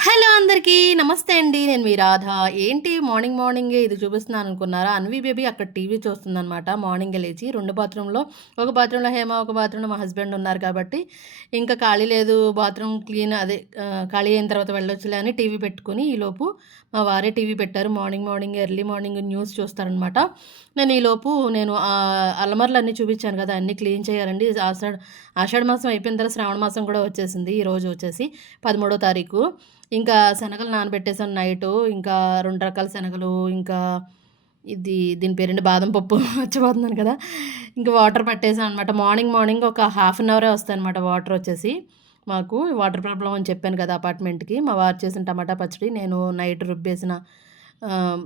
Hello అందరికీ నమస్తే అండి. నేను మీ రాధ. ఏంటి మార్నింగే ఇది చూపిస్తున్నాననుకున్నారా? అన్వి బేబీ అక్కడ టీవీ చూస్తుందనమాట. మార్నింగే లేచి 2 బాత్రూమ్‌లో, ఒక బాత్రూమ్‌లో హేమ, ఒక బాత్రూమ్‌లో మా హస్బెండ్ ఉన్నారు కాబట్టి, ఇంకా ఖాళీ లేదు బాత్రూమ్ క్లీన్ ఖాళీ అయిన తర్వాత వెళ్ళొచ్చులే అని టీవీ పెట్టుకొని, ఈలోపు మా వారే టీవీ పెట్టారు. మార్నింగే ఎర్లీ మార్నింగ్ న్యూస్ చూస్తారనమాట. నేను అలమరలన్నీ చూపించాను కదా! అన్నీ క్లీన్ చేయాలండి. ఆషాఢ మాసం అయిపోయిన తర్వాత శ్రావణ మాసం కూడా వచ్చేసింది. ఈరోజు వచ్చేసి 13 తారీఖు. ఇంకా శనగలు నానబెట్టేసాను నైటు. ఇంకా 2 రకాల శనగలు, ఇంకా దీని పేరేంటి బాదం పప్పు మర్చిపోతున్నాను కదా! ఇంకా వాటర్ పట్టేసాననమాట. మార్నింగ్ ఒక హాఫ్ అన్ అవరే వస్తాయనమాట వాటరొచ్చేసి. మాకు వాటర్ ప్రాబ్లమ్ అని చెప్పాను కదా! అపార్ట్మెంట్‌కి. మా వారు చేసిన టమాటా పచ్చడి, నేను నైట్ రుబ్బేసిన ఆహ్,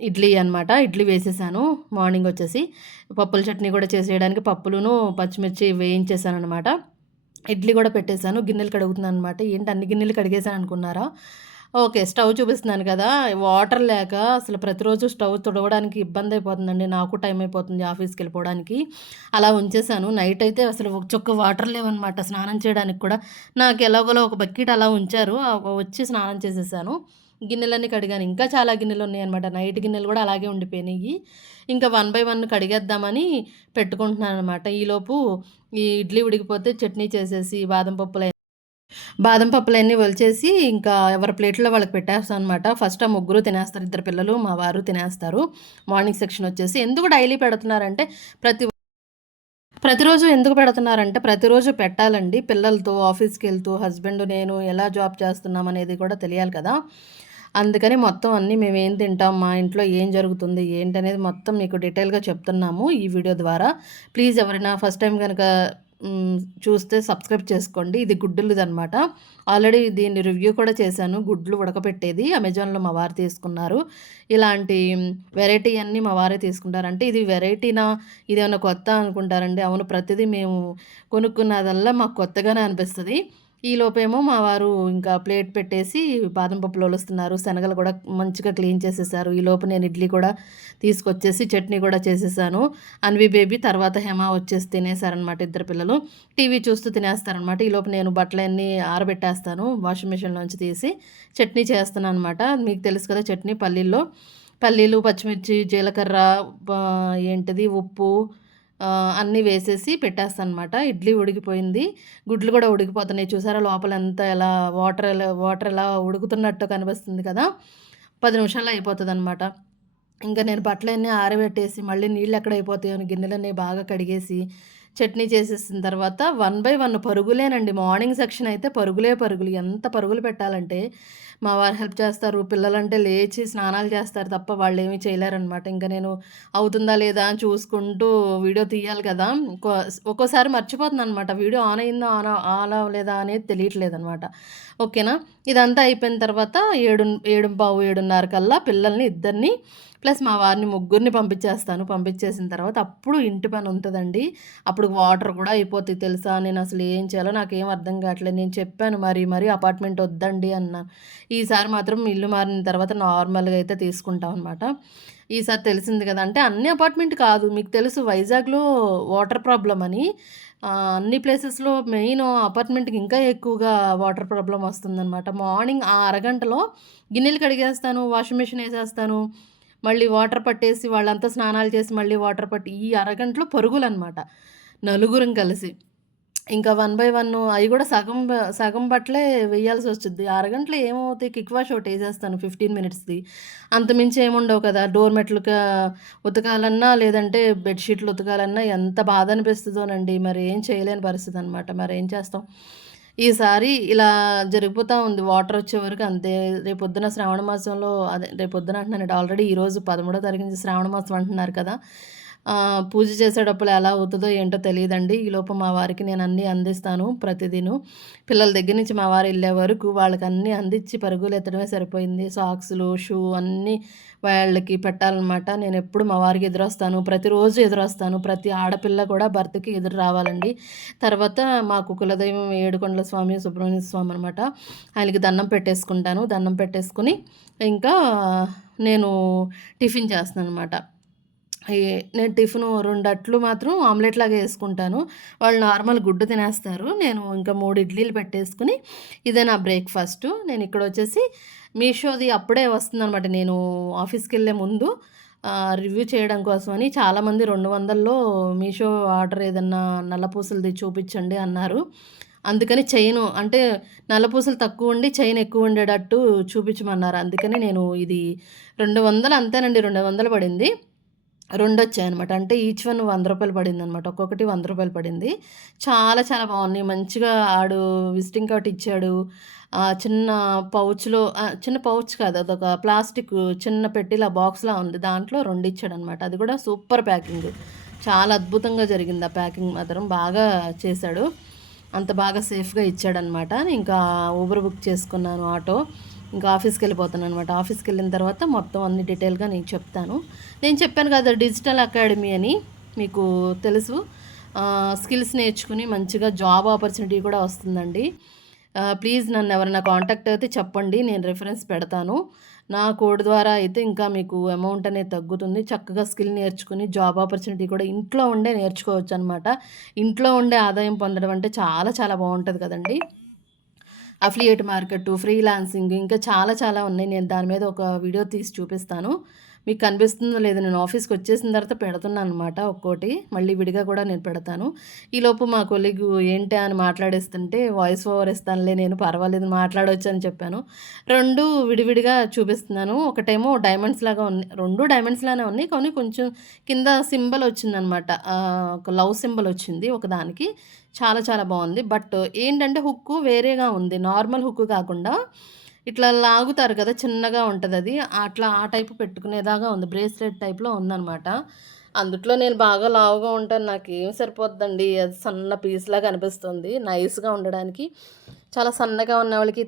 ఇడ్లీ అనమాట. ఇడ్లీ వేసేసాను మార్నింగొచ్చేసి. పప్పుల చట్నీ కూడా చేసేయడానికి పప్పులును, పచ్చిమిర్చి వేయించేసాననమాట. ఇడ్లీ గూడా పెట్టేసాను. గిన్నెలు కడుగుతున్నాననమాట. ఏంటి అన్ని గిన్నెలు కడిగేసాననుకున్నారా? ఓకే. స్టవ్ చూపిస్తున్నాను కదా! వాటర్ లేక అసలు ప్రతిరోజు స్టవ్ తుడవడానికి ఇబ్బందయిపోతుందండి. నాకు టైం అయిపోతుంది ఆఫీస్‌కెళ్ళిపోవడానికి. అలా ఉంచేసాను. నైట్ అయితే అసలు ఒక చుక్క వాటర్ లేవనమాట స్నానం చేయడానికి కూడా. నాకు ఎలాగోలా ఒక బకెట్ అలా ఉంచారు. వచ్చి స్నానం చేసేసాను. గిన్నెలన్నీ కడిగాను. ఇంకా చాలా గిన్నెలున్నాయనమాట. నైట్ గిన్నెలు గూడా అలాగే ఉండిపోయినియి. ఇంకా వన్ బై వన్ కడిగేద్దామని పెట్టుకుంటున్నాననమాట. ఈలోపు ఈ ఇడ్లీ ఉడికిపోతే చట్నీ చేసేసి బాదం పప్పులన్నీ ఒలిచేసి ఇంకా ఎవరి ప్లేట్‌లో వాళ్ళకి పెట్టేస్తాననమాట. ఫస్ట్ ఆ ముగ్గురు తినేస్తారు. ఇద్దరు పిల్లలు, మా వారు తినేస్తారు. మార్నింగ్ సెక్షన్ వచ్చేసి. ఎందుకు డైలీ పెడుతున్నారంటే ప్రతి ప్రతిరోజు ఎందుకు పెడుతున్నారంటే ప్రతిరోజు పెట్టాలండి. పిల్లలతో ఆఫీస్‌కెళ్తూ హస్బెండ్, నేను ఎలా జాబ్ చేస్తున్నాం అనేది కూడా తెలియాలి కదా! అందుకని మొత్తం అన్నీ మేమేం తింటాం, మా ఇంట్లో ఏం జరుగుతుంది, ఏంటనేది మొత్తం మీకు డీటెయిల్‌గా చెప్తున్నాము ఈ వీడియో ద్వారా. ప్లీజ్ ఎవరైనా ఫస్ట్ టైమ్ గనక చూస్తే సబ్స్క్రైబ్ చేసుకోండి. ఇది గుడ్డులదనమాట. ఆల్రెడీ దీన్ని రివ్యూ కూడా చేశాను. గుడ్లు ఉడకపెట్టేది అమెజాన్‌లో మా వారు తీసుకున్నారు. ఇలాంటి వెరైటీ అన్నీ మా వారే తీసుకుంటారు. అంటే ఇది వెరైటీనా? ఇదేమన్నా కొత్త అనుకుంటారండి. అవును. ప్రతిదీ మేము కొనుక్కున్నదల్లా మాకు కొత్తగానే అనిపిస్తది. ఈలోపేమో మా వారు ఇంకా ప్లేట్ పెట్టేసి బాదం పప్పులు ఒలుస్తున్నారు. శనగలు కూడా మంచిగా క్లీన్ చేసేసారు. ఈలోపు నేను ఇడ్లీ కూడా తీసుకొచ్చేసి చట్నీ కూడా చేసేసాను. అన్వి బేబీ తర్వాత హేమ వచ్చేసి తినేసారనమాట ఇద్దరు పిల్లలు. టీవీ చూస్తూ తినేస్తారనమాట. ఈలోపు నేను బట్టలన్నీ ఆరబెట్టేస్తాను వాషింగ్ మిషన్‌లోంచి తీసి. చట్నీ చేస్తున్నాననమాట. మీకు తెలుసు కదా! చట్నీ పల్లీలు, పచ్చిమిర్చి, జీలకర్ర, ఉప్పు అన్నీ వేసేసి పెట్టేస్తాననమాట. ఇడ్లీ ఉడికిపోయింది. గుడ్లు కూడా ఉడికిపోతున్నాయి. చూసారా లోపల ఎంత ఎలా వాటర్ ఎలా ఉడుకుతున్నట్టు కనిపిస్తుంది కదా! 10 నిమిషాల్లో అయిపోతదనమాట. ఇంకా నేను బట్టలన్నీ ఆరబెట్టేసి, మళ్ళీ నీళ్ళెక్కడైపోతాయో అని గిన్నెలన్నీ బాగా కడిగేసి, చట్నీ చేసేసిన తర్వాత వన్ బై వన్ పరుగులేనండి. మార్నింగ్ సెక్షన్ అయితే పరుగులు. ఎంత పరుగులు పెట్టాలంటే, మా వారు హెల్ప్ చేస్తారు. పిల్లలంటే లేచి స్నానాలు చేస్తారు తప్ప వాళ్ళేమీ చేయలేరనమాట. ఇంక నేను అవుతుందా లేదా అని చూసుకుంటూ వీడియో తీయాలి కదా! ఒక్కోసారి మర్చిపోతున్నాననమాట. వీడియో ఆన్ అయిందా, ఆన్ అవ్వలేదా అనేది తెలియట్లేదనమాట. ఓకేనా? ఇదంతా అయిపోయిన తర్వాత 7:15, 7:30 కల్లా పిల్లల్ని ఇద్దరిని ప్లస్ మా వారిని ముగ్గురిని పంపించేస్తాను. పంపించేసిన తర్వాత అప్పుడు ఇంటి పని ఉంటదండి. అప్పుడు వాటర్ కూడా అయిపోతాయి తెలుసా! నేనసలు ఏం చేయాలో నాకేం అర్థం కావట్లేదు. నేను చెప్పాను మరీ అపార్ట్మెంట్ వద్దండి అన్నాను. ఈసారి మాత్రం ఇల్లు మారిన తర్వాత నార్మల్‌గా అయితే తీసుకుంటామనమాట. ఈసారి తెలిసింది కదా! అంటే అన్ని అపార్ట్మెంట్ కాదు. మీకు తెలుసు వైజాగ్‌లో వాటర్ ప్రాబ్లమ్ అని. అన్ని ప్లేసెస్‌లో మెయిన్ అపార్ట్మెంట్‌కి ఇంకా ఎక్కువగా వాటర్ ప్రాబ్లమ్ వస్తుందనమాట. మార్నింగ్ ఆ అరగంటలో గిన్నెలు కడిగేస్తాను, వాషింగ్ మిషన్ ఏసేస్తాను. మళ్ళీ వాటర్ పట్టేసి వాళ్ళంతా స్నానాలు చేసి మళ్ళీ వాటర్ పట్టి ఈ అరగంటలో పరుగులనమాట. నలుగురం కలిసి. ఇంకా వన్ బై వన్ అయి కూడా సగం బట్టలే వేయాల్సొచ్చుద్ది. అరగంటలో ఏమవుతాయి క్విక్ వాష్ ఒకటేసేస్తాను 15 మినిట్స్‌ది. అంతమించి ఏముండవు కదా! డోర్ మెట్లుగా ఉతకాలన్నా, లేదంటే బెడ్‌షీట్లు ఉతకాలన్నా ఎంత బాధ అనిపిస్తదోనండి. మరి ఏం చేయలేని పరిస్థితనమాట. మరేం చేస్తాం. ఈసారి ఇలా జరిగిపోతా ఉంది. వాటరొచ్చే వరకు అంతే. రేపొద్దున శ్రావణ మాసంలో రేపొద్దున అంటున్నానండి. ఆల్రెడీ ఈరోజు 13 తారీఖు నుంచి శ్రావణ మాసం అంటున్నారు కదా! పూజ చేసేటప్పుడు ఎలా అవుతదో ఏంటో తెలీదండి. ఈలోపు మా వారికి నేను అన్నీ అందిస్తాను ప్రతిదీను. పిల్లల దగ్గర నుంచి మా వారు ఎళ్ళే వరకు వాళ్ళకన్నీ అందిచ్చి పరుగులెత్తడమే సరిపోయింది. సాక్సులు, షూ అన్నీ వాళ్ళకి పెట్టాలనమాట. నేనెప్పుడు మా వారికి ఎదురొస్తాను. ప్రతిరోజు ఎదురొస్తాను. ప్రతి ఆడపిల్ల కూడా భర్తకి ఎదురు రావాలండి. తర్వాత మాకు కులదైవం ఏడుకొండల స్వామి, సుబ్రహ్మణ్య స్వామి అనమాట. ఆయనకి దండం పెట్టేసుకుంటాను. దండం పెట్టేసుకొని ఇంకా నేను టిఫిన్ చేస్తాననమాట. ఈ నేను టిఫిను 2 అట్లు మాత్రం ఆమ్లెట్ లాగా యేసుకుంటాను. వాళ్ళు నార్మల్ గుడ్డు తినేస్తారు. నేను ఇంకా 3 ఇడ్లీలు పెట్టేసుకొని ఇదే నా బ్రేక్‌ఫాస్టు. నేనిక్కడొచ్చేసి మీషోది అప్పుడే వస్తుందనమాట. నేను ఆఫీస్‌కెళ్ళే ముందు రివ్యూ చేయడం కోసమని చాలామంది 200లో మీషో ఆర్డర్ ఏదన్నా నల్లపూసలది చూపిచ్చండి అన్నారు. అందుకని చైను అంటే నల్లపూసలు తక్కువుండి చైన్ ఎక్కువుండేటట్టు చూపిచ్చమన్నారు. అందుకని నేను ఇది 200 అంతేనండి. 200 పడింది. రెండొచ్చాయనమాట. అంటే ఈచ్ వన్ రూ. 100 పడిందనమాట. ఒక్కొక్కటి రూ. 100 పడింది. చాలా చాలా బావున్నాయి. మంచిగా ఆడు విజిటింగ్ కార్డ్ ఇచ్చాడు. చిన్న పౌచ్‌లో చిన్న పౌచ్ కాదు. అదొక ప్లాస్టిక్ చిన్న పెట్టెలా బాక్స్‌లా ఉంది. దాంట్లో 2 ఇచ్చాడనమాట. అది కూడా సూపర్ ప్యాకింగు. చాలా అద్భుతంగా జరిగింది ఆ ప్యాకింగ్ మాత్రం. బాగా చేశాడు. అంత బాగా సేఫ్‌గా ఇచ్చాడనమాట. ఇంకా ఊబర్ బుక్ చేసుకున్నాను ఆటో. ఇంకా ఆఫీస్‌కెళ్ళిపోతాననమాట. ఆఫీస్‌కెళ్ళిన తర్వాత మొత్తం అన్ని డీటెయిల్‌గా నీకు చెప్తాను. నేను చెప్పాను కదా! డిజిటల్ అకాడమీ అని మీకు తెలుసు. స్కిల్స్ నేర్చుకుని మంచిగా జాబ్ ఆపర్చునిటీ కూడా వస్తుందండి. ప్లీజ్ నన్నెవరైనా కాంటాక్ట్ అయితే చెప్పండి. నేను రిఫరెన్స్ పెడతాను. నా కోడ్ ద్వారా అయితే ఇంకా మీకు అమౌంట్ అనేది తగ్గుతుంది. చక్కగా స్కిల్ నేర్చుకుని జాబ్ ఆపర్చునిటీ కూడా ఇంట్లో ఉండే నేర్చుకోవచ్చనమాట. ఇంట్లో ఉండే ఆదాయం పొందడం అంటే చాలా చాలా బావుంటది కదండీ! అఫిలియేట్ మార్కెట్టు, ఫ్రీలాన్సింగ్ ఇంకా చాలా చాలా ఉన్నాయి. నేను దాని మీద ఒక వీడియో తీసి చూపిస్తాను. మీకు కనిపిస్తుందో లేదో నేను ఆఫీస్‌కొచ్చేసిన తర్వాత పెడుతున్నాననమాట ఒక్కోటి. మళ్ళీ విడిగా కూడా నేను పెడతాను. ఈలోపు మా కొలీగు ఏంటే అని మాట్లాడేస్తుంటే వాయిస్ ఓవర్ ఇస్తానులే నేను పర్వాలేదు మాట్లాడొచ్చు అని చెప్పాను. 2 విడివిడిగా చూపిస్తున్నాను. ఒకటేమో డైమండ్స్ లాగా ఉన్నాయి. 2 డైమండ్స్ లానే ఉన్నాయి. కానీ కొంచెం కింద సింబల్ వచ్చిందనమాట. ఒక లవ్ సింబల్ వచ్చింది ఒకదానికి. చాలా చాలా బావుంది. బట్ ఏంటంటే హుక్కు వేరేగా ఉంది. నార్మల్ హుక్కు కాకుండా ఇట్లా లాగుతారు కదా! చిన్నగా ఉంటదది. అట్లా ఆ టైపు పెట్టుకునేలాగా ఉంది. బ్రేస్‌లెట్ టైప్‌లో ఉందనమాట. అందుట్లో నేను బాగా లావుగా ఉంటాను. నాకేం సరిపోద్దండి. అది సన్న పీస్‌లాగా అనిపిస్తుంది. నైస్‌గా ఉండడానికి. చాలా సన్నగా ఉన్నవాళ్ళకి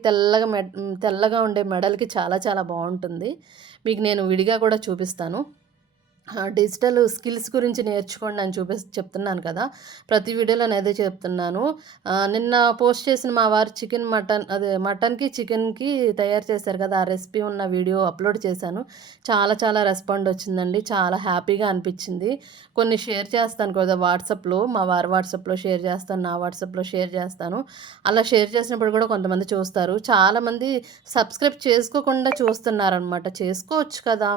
తెల్లగా ఉండే మెడలకి చాలా చాలా బావుంటుంది. మీకు నేను విడిగా కూడా చూపిస్తాను. డిజిటల్ స్కిల్స్ గురించి నేర్చుకోండి అని చెప్తున్నాను కదా! ప్రతి వీడియోలో నేను అదే చెప్తున్నాను. నిన్న పోస్ట్ చేసిన మా వారు మటన్‌కి, చికెన్‌కి తయారు చేశారు కదా! ఆ రెసిపీ ఉన్న వీడియో అప్‌లోడ్ చేశాను. చాలా చాలా రెస్పాండ్ వచ్చిందండి. చాలా హ్యాపీగా అనిపించింది. కొన్ని షేర్ చేస్తాను కదా వాట్సాప్‌లో. మా వారి వాట్సాప్‌లో షేర్ చేస్తాను. నా వాట్సాప్‌లో షేర్ చేస్తాను. అలా షేర్ చేసినప్పుడు కూడా కొంతమంది చూస్తారు. చాలామంది సబ్స్క్రైబ్ చేసుకోకుండా చూస్తున్నారనమాట. చేసుకోవచ్చు కదా!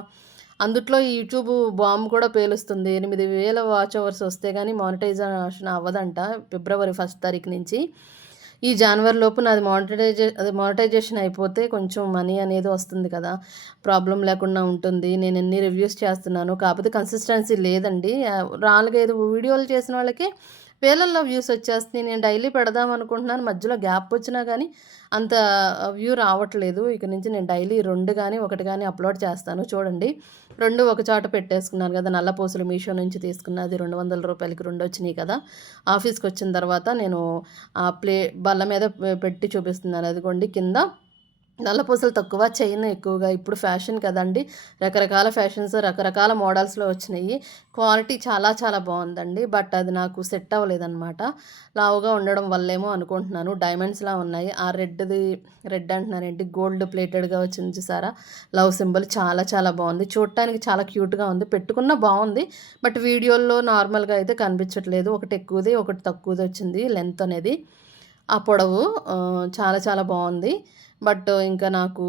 అందుట్లో ఈ యూట్యూబ్ బాంబ్ కూడా పేలుస్తుంది. 8,000 వాచ్ అవర్స్ వస్తే గాని మానిటైజేషన్ అవ్వదంట ఫిబ్రవరి 1 తారీఖు నుంచి. ఈ జనవరి లోపు నాది మానిటైజేషన్ అయిపోతే కొంచెం మనీ అనేది వస్తుంది కదా! ప్రాబ్లమ్ లేకుండా ఉంటుంది. నేను ఎన్ని రివ్యూస్ చేస్తున్నాను. కాకపోతే కన్సిస్టెన్సీ లేదండి. 4, 5 వీడియోలు చేసిన వాళ్ళకి వేలల్లో వ్యూస్ వచ్చేస్తున్నాయి. నేను డైలీ పెడదాం అనుకుంటున్నాను. మధ్యలో గ్యాప్ వచ్చినా గానీ అంత వ్యూ రావట్లేదు. ఇక నుంచి నేను డైలీ 2 గానీ, 1 గానీ అప్‌లోడ్ చేస్తాను చూడండి. 2 ఒక చోట పెట్టేసుకున్నాను గదా! నల్లపూసలు మీషో నుంచి తీసుకున్నది రూ. 200కి 2 వచ్చినియి కదా! ఆఫీస్‌కొచ్చిన తర్వాత నేను బల్ల మీద పెట్టి చూపిస్తున్నాను. అదిగోండి కింద నల్లపూసలు తక్కువ, చైన్ ఎక్కువగా. ఇప్పుడు ఫ్యాషన్ కదండీ! రకరకాల ఫ్యాషన్స్, రకరకాల మోడల్స్‌లో వచ్చినియి. క్వాలిటీ చాలా చాలా బావుందండి. బట్ అది నాకు సెట్ అవ్వలేదనమాట. లావుగా ఉండడం వల్లేమో అనుకుంటున్నాను. డైమండ్స్‌లా ఉన్నాయి. ఆ రెడ్ అంటున్నానేంటి గోల్డ్ ప్లేటెడ్‌గా వచ్చింది చూసారా? లవ్ సింబల్ చాలా చాలా బావుంది. చూడటానికి చాలా క్యూట్‌గా ఉంది. పెట్టుకున్నా బావుంది. బట్ వీడియోల్లో నార్మల్‌గా అయితే కనిపించట్లేదు. ఒకటి ఎక్కువది, ఒకటి తక్కువది వచ్చింది లెంత్ అనేది. ఆ పొడవు చాలా చాలా బావుంది. బట్ ఇంకా నాకు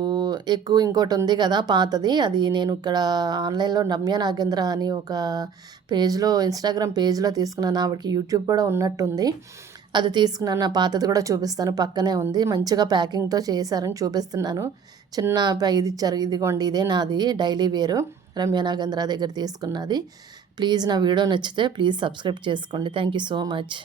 ఎక్కువ ఇంకోటుంది కదా! పాతది. అది నేను ఇక్కడ ఆన్‌లైన్‌లో రమ్య నాగేంద్ర అని ఒక ఇన్‌స్టాగ్రామ్ పేజ్‌లో తీసుకున్నాను. ఆవిడకి యూట్యూబ్ కూడా ఉన్నట్టుంది. అది తీసుకున్నాను. నా పాతది కూడా చూపిస్తాను. పక్కనే ఉంది. మంచిగా ప్యాకింగ్‌తో చేశారని చూపిస్తున్నాను. చిన్న ఇదిచ్చారు. ఇదిగోండి ఇదే నాది డైలీ వేరు. రమ్య నాగేంద్ర దగ్గర తీసుకున్నది. ప్లీజ్ నా వీడియో నచ్చితే ప్లీజ్ సబ్స్క్రైబ్ చేసుకోండి. Thank you so much.